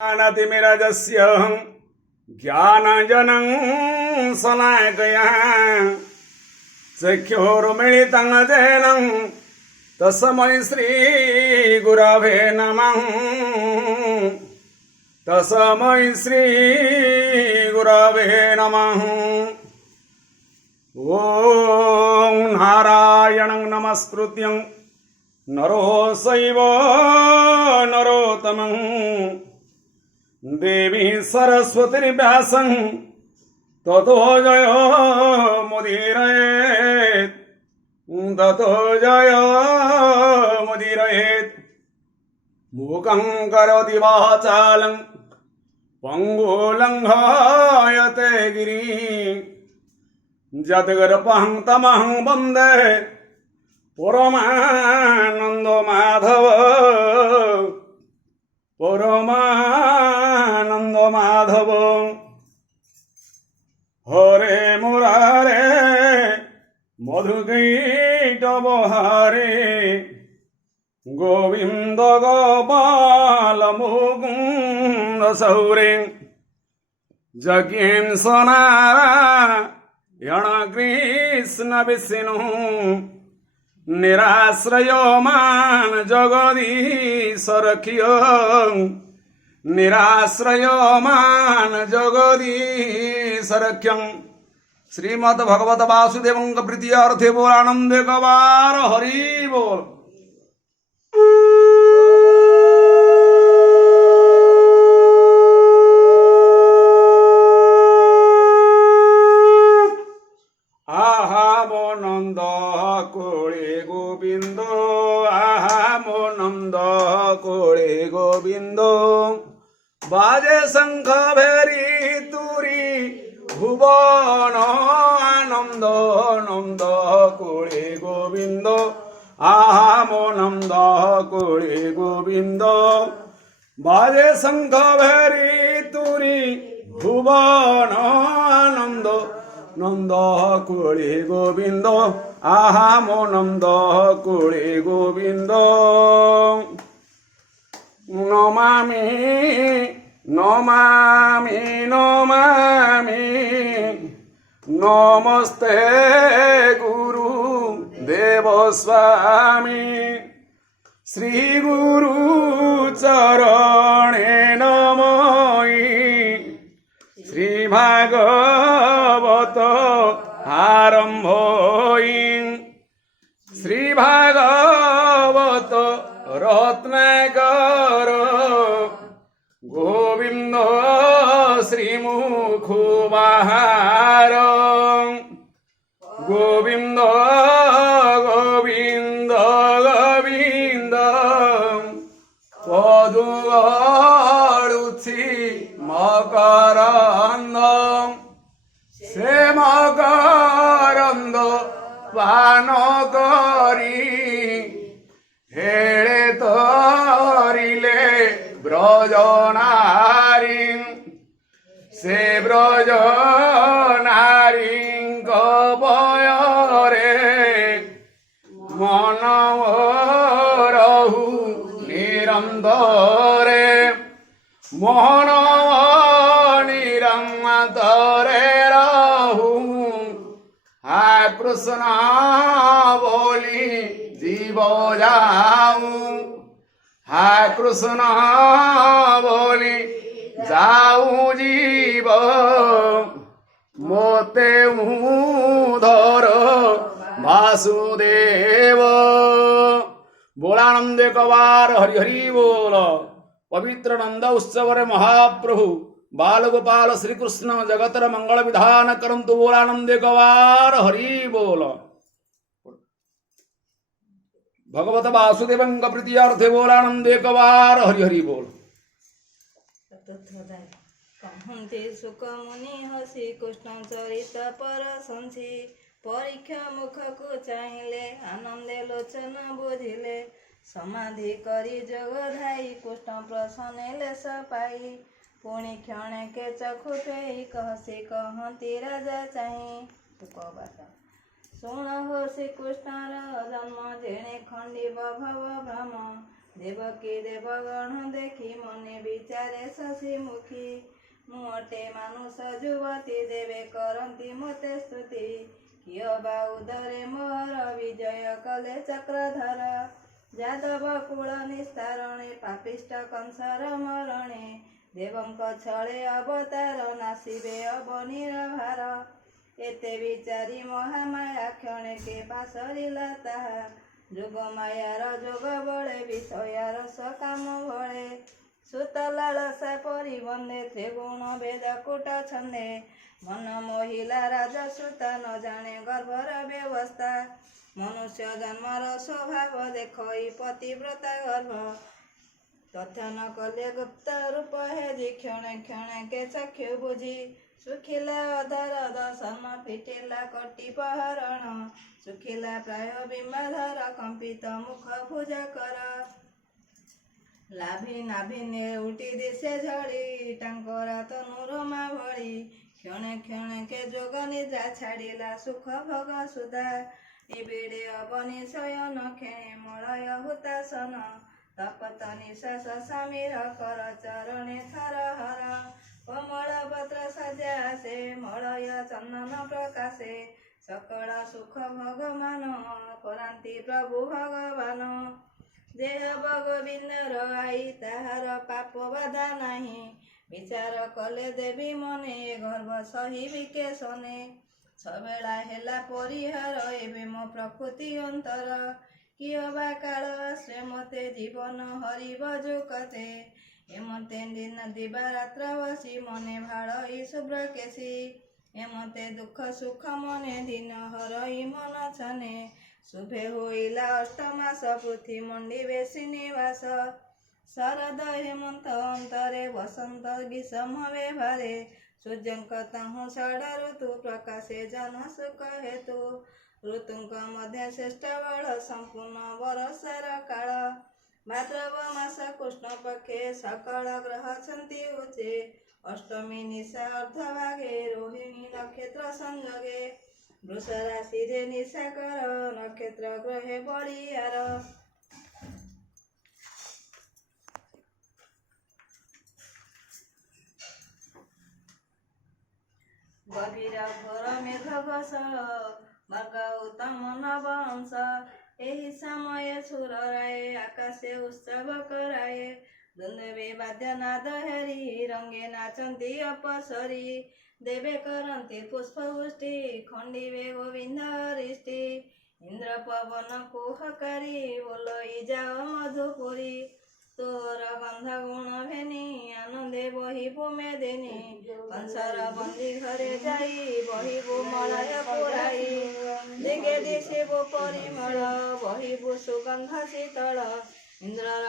ज्ञानतिमिरजस्य ज्ञानजनं शलाकया चक्षुरुमिलितं येन तस्मै श्रीगुरवे नमः। तस्मै श्रीगुरवे नमः। ॐ नारायणं नमस्कृत्यं नरो चैव नरोत्तमं देवी सरस्वतीर्व्यासं ततो जयो मुदीरयेत्। ततो जयो मुदीरयेत्। मूकं करोति वाचालं पङ्गुलङ्घयते गिरिं यद्गर्भं तमहं वन्दे परमानन्दो माधव। परमानन्दो माधव। हरे मुरारे मधुकैटवहारे गोविंद गोपाल मुकुंद सौरे जज्ञेन सनारायण कृष्ण विष्णु निराश्रयो मान जगदीश रखियो। निराश्रयो मान जगदीश रख्यं। श्रीमद् भगवत वासुदेवं प्रीत्यर्थे बोल आनंद कवार हरि बोल। आहा मो नंद कोळे गोविंद। आहा मो नंद कोळे गोविंद। बाजे शंख भेरी तुरी भुवन आनंद नंद कोळे गोविंद। आहा मो नंद कोळे गोविंद। बाजे शंख भेरी तुरी भुवन आनंद नंद कोळे गोविंद। आहा मो नंद कोळे गोविंद। नमामि नमामि नमामि नमस्ते गुरु देव स्वामी। श्री गुरु चरणे नमहि। श्री भागवत आरंभोई। श्री भागवत रत्नाकर गोविंद श्रीमुखबाहार। गोविंद गोविंद गोविंद पदुगळुछि मकरंद। से मकरंद पान करी हेळे तरिले ब्रजनारी। से ब्रजनारी बयरे मन रहु निरंतरे। मोहन निरंतरे रहु। हाय कृष्ण बोली जीव जाऊं। हाय कृष्ण बोली जाऊं जीव। मोते धर वासुदेव। बोलानंद कवार हरि हरि बोल। पवित्र नंद उत्सव महाप्रभु बाल गोपाल श्री कृष्ण जगतर मंगल विधान करंतु। बोलानंद कवार हरि बोल। भगवत वासुदेवं प्रीत्यर्थे बोलानंद कवार हरि हरि बोल। कहते सुख मुनि हसी कृष्ण चरित पर संसी। परीक्षा मुख को चाहिए आनंदे लोचन बुझिले। समाधि करी जग धाई कृष्ण प्रसन्नेले सपाई। पुणी क्षणे के चक्षु फेई कहसी कहती राजा चाही। शुण हो श्रीकृष्णर जन्म जेणे खंडिब भव भ्रम। ଦେବକୀ ଦେବଗଣ ଦେଖି ମନେ ବିଚାରେ ଶଶିମୁଖୀ ମୁଁ ଅଟେ ମାନୁଷ ଯୁବତୀ ଦେବେ କରନ୍ତି ମୋତେ ସ୍ତୁତି କିଅ ବା ଉଦରେ ମୋହର ବିଜୟ କଲେ ଚକ୍ରଧର ଯାଦବ କୁଳ ନିସ୍ତାରଣେ ପାପିଷ୍ଟ କଂସର ମରଣେ ଦେବଙ୍କ ଛଳେ ଅବତାର ନାସିବେ ଅବନୀର ଭାର ଏତେ ବିଚାରି ମହାମାୟା କ୍ଷଣେକେ ପାସରିଲା ତାହା ଯୋଗ ମାୟାର ଯୋଗ ବଳେ ବିଷୟାର ସକାମ ବଳେ ସୁତ ଲାଳସା ପରିବନ୍ଦେ ତ୍ରିଗୁଣ ବେଦ କୁଟ ଛନ୍ଦେ ମନ ମହିଳା ରାଜସୁତା ନ ଜାଣେ ଗର୍ଭର ବ୍ୟବସ୍ଥା ମନୁଷ୍ୟ ଜନ୍ମର ସ୍ୱଭାବ ଦେଖଇ ପତିବ୍ରତା ଗର୍ଭ ତଥ୍ୟ ନ କଲେ ଗୁପ୍ତ ରୂପ ହେଜି କ୍ଷଣେ କ୍ଷଣେକେ ଚକ୍ଷୁ ବୁଝି ଶୁଖିଲା ଅଧର ଦର୍ଶନ ଫିଟିଲା କଟି ପହରଣ ଶୁଖିଲା ପ୍ରାୟ ବିମ୍ବାଧର କମ୍ପିତ ମୁଖ ଭୁଜ କର ଲାଭି ନାଭିନେ ଉଠି ଦିଶେ ଝଳି ତାଙ୍କର ତନୁରମା ଭଳି କ୍ଷଣେ କ୍ଷଣେକେ ଯୋଗ ନିଦ୍ରା ଛାଡ଼ିଲା ସୁଖ ଭୋଗ ସୁଧା ନିବିଡ଼େ ଅବନି ଶୟନ କ୍ଷଣେ ମଳୟ ହୁତାସନ ତପତ ନିଶ୍ୱାସ ସମୀର କର ଚରଣେ ଥର ହର କୋମଳ ପତ୍ର ସଜା ଆସେ ମଳୟ ଚନ୍ଦନ ପ୍ରକାଶେ ସକଳ ସୁଖ ଭଗବାନ କରାନ୍ତି ପ୍ରଭୁ ଭଗବାନ ଦେହ ଗୋବିନ୍ଦର ଆଇ ତାହାର ପାପ ବାଧା ନାହିଁ ବିଚାର କଲେ ଦେବୀ ମନେ ଗର୍ଭ ସହିବି କେଶନେ ଛବେଳା ହେଲା ପରିହାର ଏବେ ମୋ ପ୍ରକୃତି ଅନ୍ତର କିଅ ବା କାଳ ଆଶ୍ରେ ମତେ ଜୀବନ ହରିବ ଯୁକତେ ଏମତେ ଦିନ ଦିବାରାତ୍ର ବସି ମନେ ଭାଳଇ ଶୁଭ୍ର କେଶୀ ଏମତେ ଦୁଃଖ ସୁଖ ମନେ ଦିନ ହରଇ ମନ ଛନେ ଶୁଭେ ହୋଇଲା ଅଷ୍ଟମାସ ପୃଥି ମଣ୍ଡି ବେଶୀ ନିବାସ ଶରଦ ହେମନ୍ତ ଅନ୍ତରେ ବସନ୍ତ ଗ୍ରୀଷ୍ମ ବେଭାରେ ସୂର୍ଯ୍ୟଙ୍କ ତହୁଁ ଷଡ଼ ଋତୁ ପ୍ରକାଶେ ଜନ ସୁଖ ହେତୁ ଋତୁଙ୍କ ମଧ୍ୟ ଶ୍ରେଷ୍ଠ ବଳ ସମ୍ପୂର୍ଣ୍ଣ ବରଷାର କାଳ ଭାଦ୍ରବ ମାସ କୃଷ୍ଣ ପକ୍ଷେ ସକଳ ଗ୍ରହ ଛନ୍ତି ଉଚ୍ଚେ ଅଷ୍ଟମୀ ନିଶା ଅର୍ଦ୍ଧଭାଗେ ରୋହିଣୀ ନକ୍ଷତ୍ର ସଂଯୋଗେ ବୃଷ ରାଶିରେ ନିଶାକର ନକ୍ଷତ୍ର ଗ୍ରହେ ବଳିଆର ଗଭୀର ଘୋର ମେଘ ଘୋଷ ବର୍ଗ ଉତ୍ତମ ନବଂଶ ଏହି ସମୟ ସୁରରାଏ ଆକାଶେ ଉତ୍ସବ କରାଏ ଦୁନ୍ଦୁବେ ବାଦ୍ୟନାଦ ହେରି ରଙ୍ଗେ ନାଚନ୍ତି ଅପସରି ଦେବେ କରନ୍ତି ପୁଷ୍ପବୃଷ୍ଟି ଖଣ୍ଡିବେ ଗୋବିନ୍ଦ ହରିଷ୍ଟି ଇନ୍ଦ୍ର ପବନ କୁହକାରୀ ବୋଲଇ ଯାଅ ମଧୁପୁରୀ ତୋର ଗନ୍ଧ ଗୁଣ ଭେନି ଆନନ୍ଦେ ବହିବୁ ମେଦିନୀ କଂସର ବନ୍ଦୀ ଘରେ ଯାଇ ବହିବୁ ମଳୟ ପୁରାଇ ଦିଗେ ଦିଶିବୁ ପରିମଳ ବହିବୁ ସୁଗନ୍ଧ ଶୀତଳ ଇନ୍ଦ୍ରର